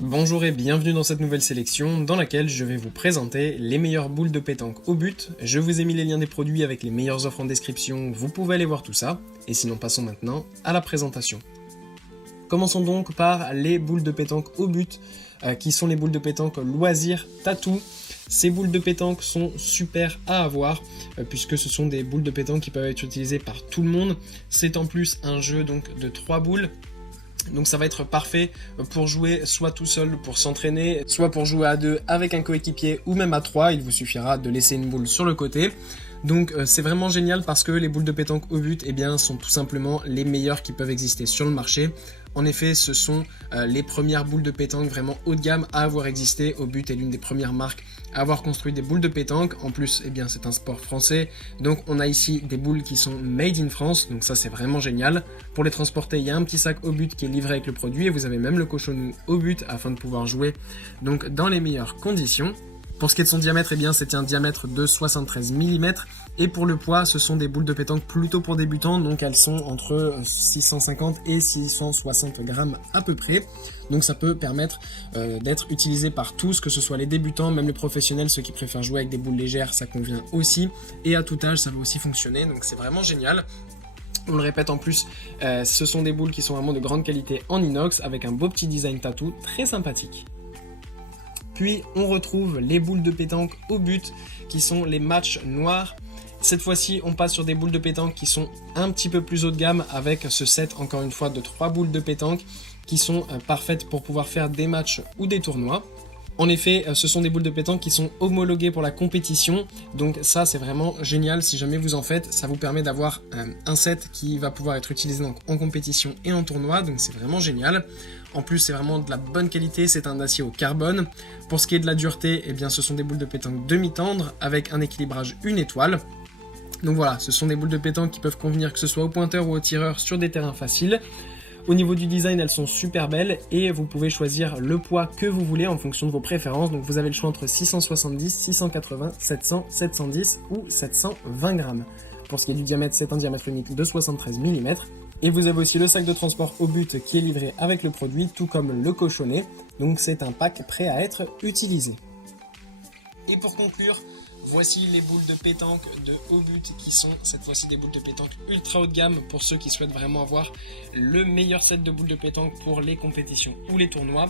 Bonjour et bienvenue dans cette nouvelle sélection dans laquelle je vais vous présenter les meilleures boules de pétanque au but. Je vous ai mis les liens des produits avec les meilleures offres en description, vous pouvez aller voir tout ça. Et sinon passons maintenant à la présentation. Commençons donc par les boules de pétanque au but, qui sont les boules de pétanque loisir tatou. Ces boules de pétanque sont super à avoir, puisque ce sont des boules de pétanque qui peuvent être utilisées par tout le monde. C'est en plus un jeu donc de 3 boules. Donc ça va être parfait pour jouer soit tout seul pour s'entraîner, soit pour jouer à 2 avec un coéquipier ou même à 3, il vous suffira de laisser une boule sur le côté. Donc c'est vraiment génial parce que les boules de pétanque au but sont tout simplement les meilleures qui peuvent exister sur le marché. En effet, ce sont les premières boules de pétanque vraiment haut de gamme à avoir existé. Au but est l'une des premières marques à avoir construit des boules de pétanque. En plus, c'est un sport français. Donc on a ici des boules qui sont made in France. Donc ça, c'est vraiment génial. Pour les transporter, il y a un petit sac au but qui est livré avec le produit. Et vous avez même le cochonou au but afin de pouvoir jouer donc, dans les meilleures conditions. Pour ce qui est de son diamètre, c'est un diamètre de 73 mm. Et pour le poids, ce sont des boules de pétanque plutôt pour débutants. Donc elles sont entre 650 et 660 grammes à peu près. Donc ça peut permettre d'être utilisé par tous, que ce soit les débutants, même les professionnels, ceux qui préfèrent jouer avec des boules légères, ça convient aussi. Et à tout âge, ça va aussi fonctionner. Donc c'est vraiment génial. On le répète en plus, ce sont des boules qui sont vraiment de grande qualité en inox avec un beau petit design tatou très sympathique. Puis on retrouve les boules de pétanque au but qui sont les matchs noirs. Cette fois-ci on passe sur des boules de pétanque qui sont un petit peu plus haut de gamme avec ce set encore une fois de 3 boules de pétanque qui sont parfaites pour pouvoir faire des matchs ou des tournois. En effet, ce sont des boules de pétanque qui sont homologuées pour la compétition, donc ça c'est vraiment génial. Si jamais vous en faites, ça vous permet d'avoir un set qui va pouvoir être utilisé donc en compétition et en tournoi, donc c'est vraiment génial. En plus c'est vraiment de la bonne qualité, c'est un acier au carbone. Pour ce qui est de la dureté, ce sont des boules de pétanque demi-tendre avec un équilibrage 1 étoile. Donc voilà, ce sont des boules de pétanque qui peuvent convenir que ce soit au pointeur ou au tireur sur des terrains faciles. Au niveau du design, elles sont super belles et vous pouvez choisir le poids que vous voulez en fonction de vos préférences. Donc vous avez le choix entre 670, 680, 700, 710 ou 720 grammes. Pour ce qui est du diamètre, c'est un diamètre unique de 73 mm. Et vous avez aussi le sac de transport au but qui est livré avec le produit, tout comme le cochonnet. Donc c'est un pack prêt à être utilisé. Et pour conclure, voici les boules de pétanque de haut but qui sont cette fois-ci des boules de pétanque ultra haut de gamme pour ceux qui souhaitent vraiment avoir le meilleur set de boules de pétanque pour les compétitions ou les tournois.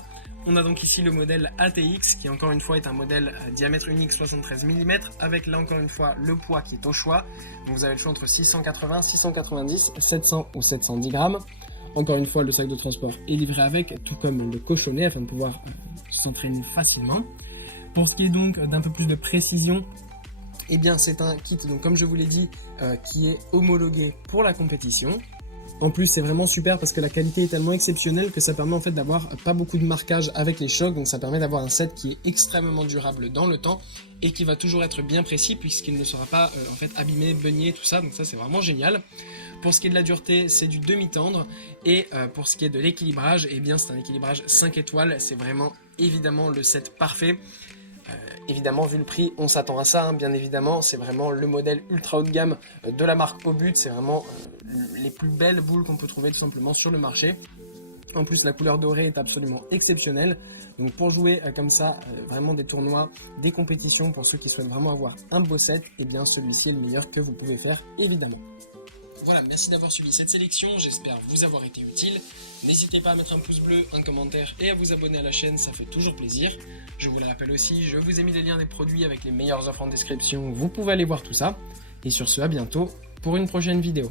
On a donc ici le modèle ATX qui encore une fois est un modèle diamètre unique 73 mm avec là encore une fois le poids qui est au choix. Donc vous avez le choix entre 680, 690, 700 ou 710 grammes. Encore une fois le sac de transport est livré avec, tout comme le cochonnet afin de pouvoir s'entraîner facilement. Pour ce qui est donc d'un peu plus de précision, c'est un kit, donc comme je vous l'ai dit, qui est homologué pour la compétition. En plus, c'est vraiment super parce que la qualité est tellement exceptionnelle que ça permet en fait d'avoir pas beaucoup de marquage avec les chocs. Donc ça permet d'avoir un set qui est extrêmement durable dans le temps et qui va toujours être bien précis puisqu'il ne sera pas abîmé, beugné, tout ça. Donc ça, c'est vraiment génial. Pour ce qui est de la dureté, c'est du demi-tendre. Et pour ce qui est de l'équilibrage, c'est un équilibrage 5 étoiles. C'est vraiment évidemment le set parfait. Évidemment, vu le prix, on s'attend à ça, bien évidemment. C'est vraiment le modèle ultra haut de gamme de la marque au but. C'est vraiment les plus belles boules qu'on peut trouver tout simplement sur le marché. En plus, la couleur dorée est absolument exceptionnelle. Donc pour jouer comme ça, vraiment des tournois, des compétitions, pour ceux qui souhaitent vraiment avoir un beau set, celui-ci est le meilleur que vous pouvez faire, évidemment. Voilà, merci d'avoir suivi cette sélection, j'espère vous avoir été utile. N'hésitez pas à mettre un pouce bleu, un commentaire et à vous abonner à la chaîne, ça fait toujours plaisir. Je vous le rappelle aussi, je vous ai mis les liens des produits avec les meilleures offres en description, vous pouvez aller voir tout ça. Et sur ce, à bientôt pour une prochaine vidéo.